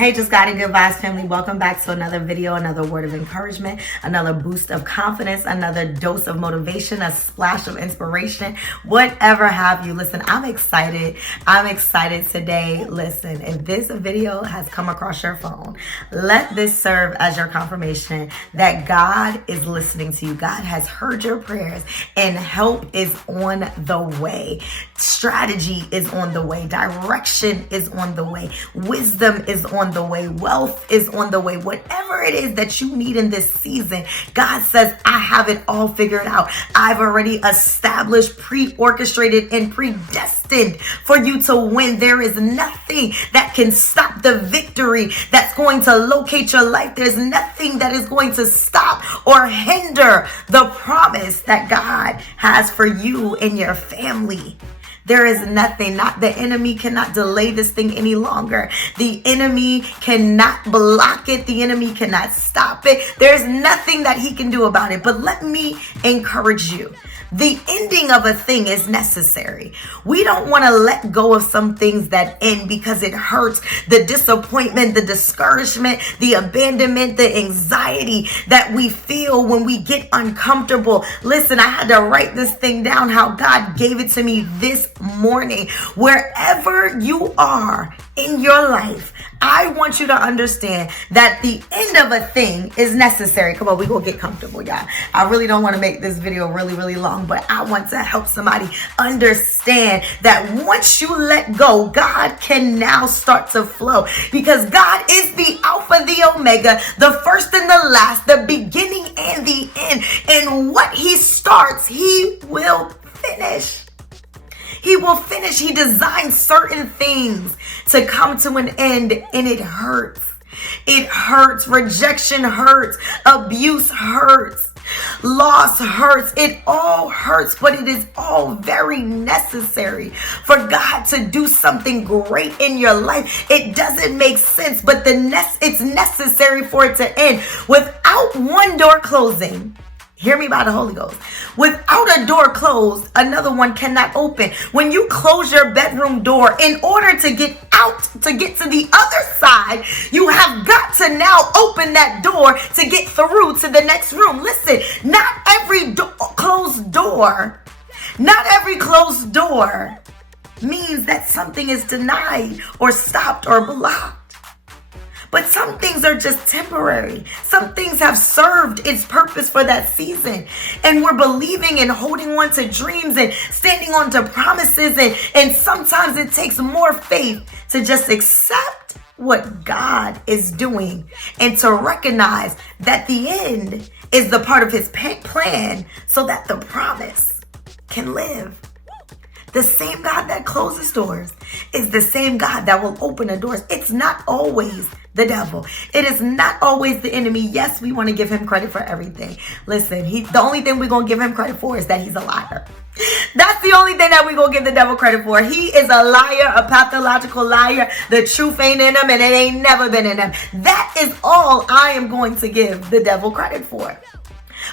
Hey, Just Got It Good Vibes family. Welcome back to another video, another word of encouragement, another boost of confidence, another dose of motivation, a splash of inspiration, whatever have you. Listen, I'm excited. I'm excited today. Listen, if this video has come across your phone, let this serve as your confirmation that God is listening to you. God has heard your prayers and help is on the way. Strategy is on the way. Direction is on the way. Wisdom is on the way. Wealth is on the way. Whatever it is that you need in this season, God says, I have it all figured out. I've already established, pre-orchestrated, and predestined for you to win. There is nothing that can stop the victory that's going to locate your life. There's nothing that is going to stop or hinder the promise that God has for you and your family. There is nothing, the enemy cannot delay this thing any longer. The enemy cannot block it. The enemy cannot stop it. There's nothing that he can do about it. But let me encourage you. The ending of a thing is necessary. We don't want to let go of some things that end because it hurts. The disappointment, the discouragement, the abandonment, the anxiety that we feel when we get uncomfortable. Listen, I had to write this thing down, how God gave it to me this morning. Wherever you are in your life, I want you to understand that the end of a thing is necessary. Come on, we're going to get comfortable, y'all. I really don't want to make this video really long, but I want to help somebody understand that once you let go, God can now start to flow, because God is the Alpha, the Omega, the first and the last, the beginning and the end. And what he starts, he will finish. He will finish. He designed certain things to come to an end, and it hurts. It hurts. Rejection hurts. Abuse hurts. Loss hurts. It all hurts, but it is all very necessary for God to do something great in your life. It doesn't make sense, but it's necessary for it to end. Without one door closing, hear me by the Holy Ghost. Without a door closed, another one cannot open. When you close your bedroom door, in order to get out, to get to the other side, you have got to now open that door to get through to the next room. Listen, not every closed door means that something is denied or stopped or blocked. But some things are just temporary. Some things have served its purpose for that season. And we're believing and holding on to dreams and standing on to promises. And sometimes it takes more faith to just accept what God is doing and to recognize that the end is the part of his plan so that the promise can live. The same God that closes doors is the same God that will open the doors. It's not always the devil. It is not always the enemy. Yes, we want to give him credit for everything. Listen, the only thing we're going to give him credit for is that he's a liar. That's the only thing that we're going to give the devil credit for. He is a liar, a pathological liar. The truth ain't in him, and it ain't never been in him. That is all I am going to give the devil credit for.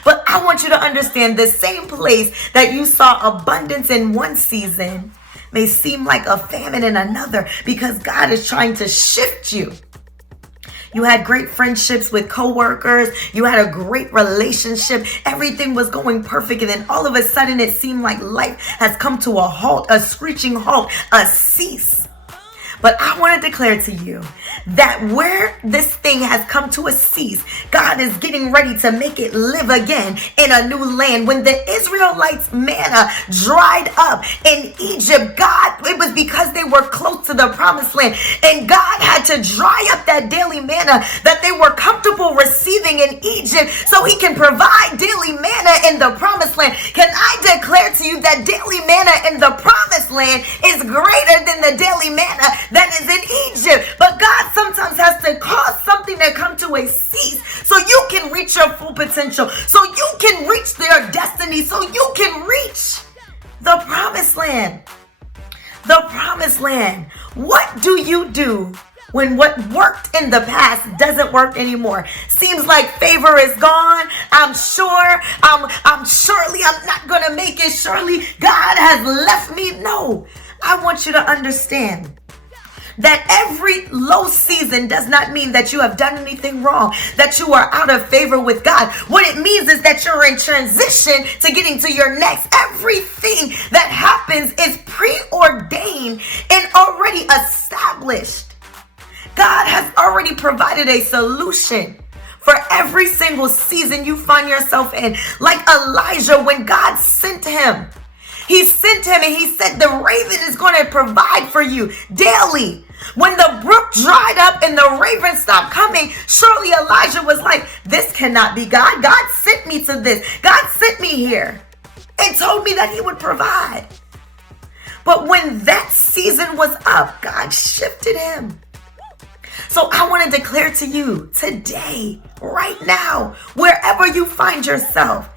But I want you to understand, the same place that you saw abundance in one season may seem like a famine in another, because God is trying to shift you. You had great friendships with coworkers. You had a great relationship. Everything was going perfect. And then all of a sudden it seemed like life has come to a halt, a screeching halt, a cease. But I want to declare to you that where this thing has come to a cease, God is getting ready to make it live again in a new land. When the Israelites' manna dried up in Egypt, it was because they were close to the promised land. And God had to dry up that daily manna that they were comfortable receiving in Egypt so he can provide daily manna in the promised land. Can I declare to you that daily manna in the promised land is greater than the daily manna that is in Egypt? But God sometimes has to cause something to come to a cease so you can reach your full potential, so you can reach their destiny, so you can reach the promised land. The promised land. What do you do when what worked in the past doesn't work anymore? Seems like favor is gone. I'm sure, surely I'm not going to make it. Surely God has left me. No, I want you to understand That every low season does not mean that you have done anything wrong, that you are out of favor with God. What it means is that you're in transition to getting to your next. Everything that happens is preordained and already established. God has already provided a solution for every single season you find yourself in. Like Elijah, when God sent him, he sent him and he said, the raven is going to provide for you daily. When the brook dried up and the raven stopped coming, surely Elijah was like, this cannot be God. God sent me to this. God sent me here and told me that he would provide. But when that season was up, God shifted him. So I want to declare to you today, right now, wherever you find yourself,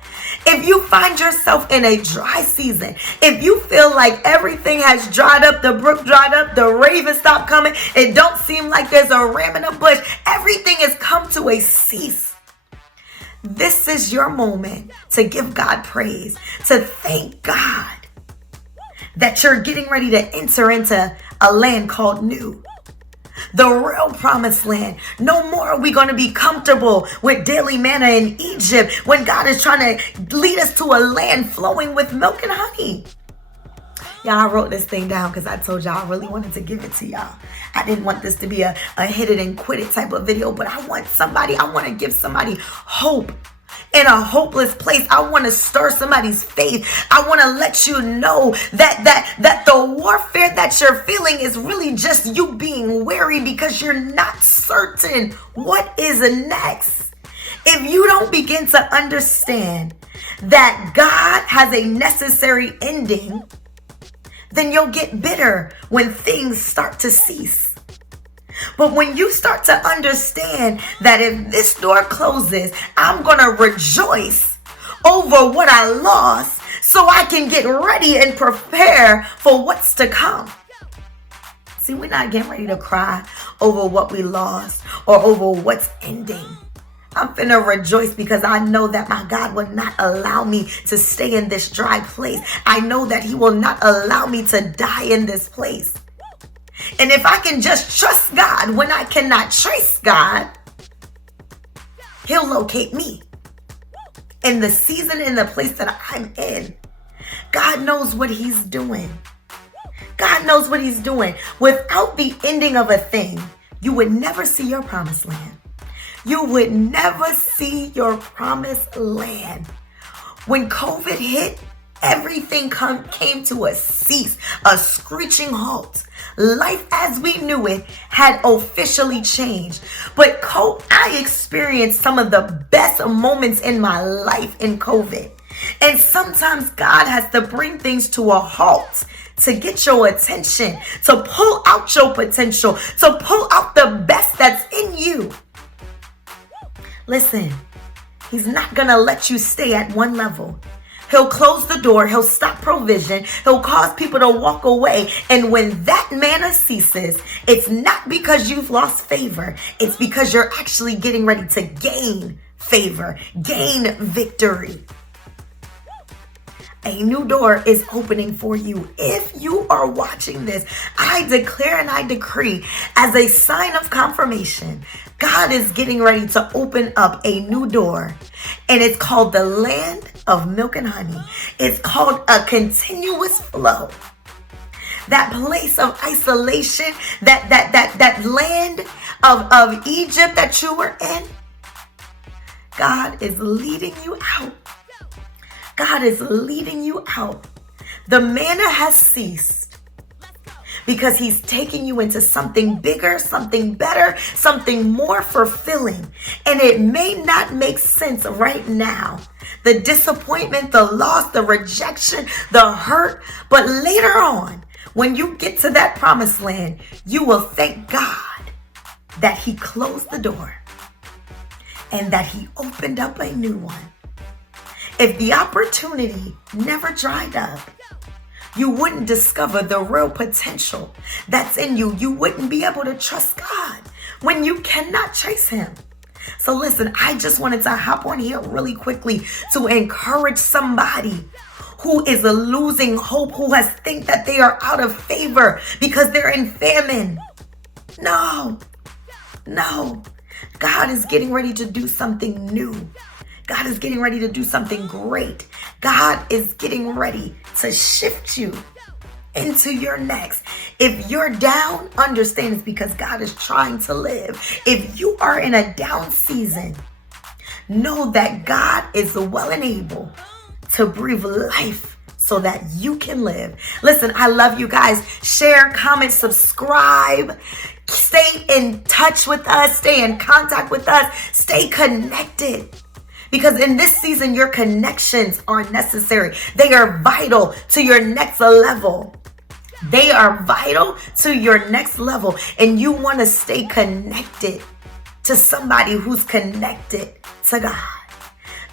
if you find yourself in a dry season, if you feel like everything has dried up, the brook dried up, the raven stopped coming, it don't seem like there's a ram in a bush, everything has come to a cease. This is your moment to give God praise, to thank God that you're getting ready to enter into a land called new. The real promised land. No more are we going to be comfortable with daily manna in Egypt when God is trying to lead us to a land flowing with milk and honey. Y'all, I wrote this thing down because I told y'all I really wanted to give it to y'all. I didn't want this to be a hit it and quit it type of video, but I want to give somebody hope. In a hopeless place, I want to stir somebody's faith. I want to let you know that the warfare that you're feeling is really just you being weary because you're not certain what is next. If you don't begin to understand that God has a necessary ending, then you'll get bitter when things start to cease. But when you start to understand that if this door closes, I'm going to rejoice over what I lost so I can get ready and prepare for what's to come. See, we're not getting ready to cry over what we lost or over what's ending. I'm finna rejoice because I know that my God will not allow me to stay in this dry place. I know that he will not allow me to die in this place. And if I can just trust God when I cannot trace God, he'll locate me in the season, in the place that I'm in. God knows what he's doing. God knows what he's doing. Without the ending of a thing, you would never see your promised land. You would never see your promised land. When COVID hit, everything came to a cease, a screeching halt. Life as we knew it had officially changed. But I experienced some of the best moments in my life in COVID. And sometimes God has to bring things to a halt to get your attention, to pull out your potential, to pull out the best that's in you. Listen, he's not going to let you stay at one level. He'll close the door. He'll stop provision. He'll cause people to walk away. And when that manna ceases, it's not because you've lost favor. It's because you're actually getting ready to gain favor, gain victory. A new door is opening for you. If you are watching this, I declare and I decree as a sign of confirmation, God is getting ready to open up a new door. And it's called the land of milk and honey. It's called a continuous flow. That place of isolation, that land of Egypt that you were in, God is leading you out. God is leading you out. The manna has ceased because he's taking you into something bigger, something better, something more fulfilling. And it may not make sense right now. The disappointment, the loss, the rejection, the hurt. But later on, when you get to that promised land, you will thank God that he closed the door and that he opened up a new one. If the opportunity never dried up, you wouldn't discover the real potential that's in you. You wouldn't be able to trust God when you cannot trace him. So listen, I just wanted to hop on here really quickly to encourage somebody who is losing hope, who has think that they are out of favor because they're in famine. No. God is getting ready to do something new. God is getting ready to do something great. God is getting ready to shift you into your next. If you're down, understand it's because God is trying to live. If you are in a down season, know that God is well and able to breathe life so that you can live. Listen, I love you guys. Share, comment, subscribe. Stay in touch with us. Stay in contact with us. Stay connected. Because in this season, your connections are necessary. They are vital to your next level. They are vital to your next level. And you want to stay connected to somebody who's connected to God.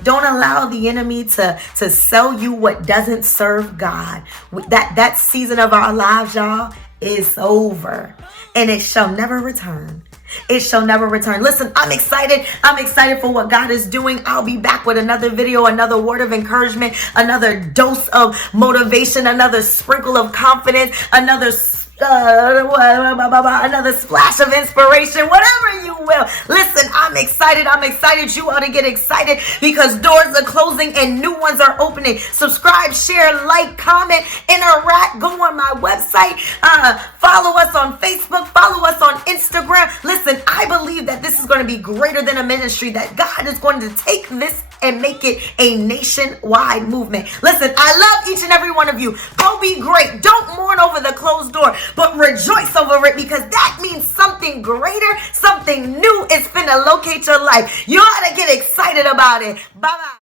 Don't allow the enemy to sell you what doesn't serve God. That season of our lives, y'all, is over. And it shall never return. It shall never return. Listen, I'm excited. I'm excited for what God is doing. I'll be back with another video, another word of encouragement, another dose of motivation, another sprinkle of confidence, another splash of inspiration, whatever you will. Listen, I'm excited. I'm excited. You ought to get excited because doors are closing and new ones are opening. Subscribe, share, like, comment, interact. Go on my website. Follow us on Facebook. Follow us on Instagram. Listen, I believe that this is going to be greater than a ministry, that God is going to take this and make it a nationwide movement. Listen, I love each and every one of you. Go be great. Don't mourn over the closed door, but rejoice over it, because that means something greater, something new is finna locate your life. You ought to get excited about it. Bye-bye.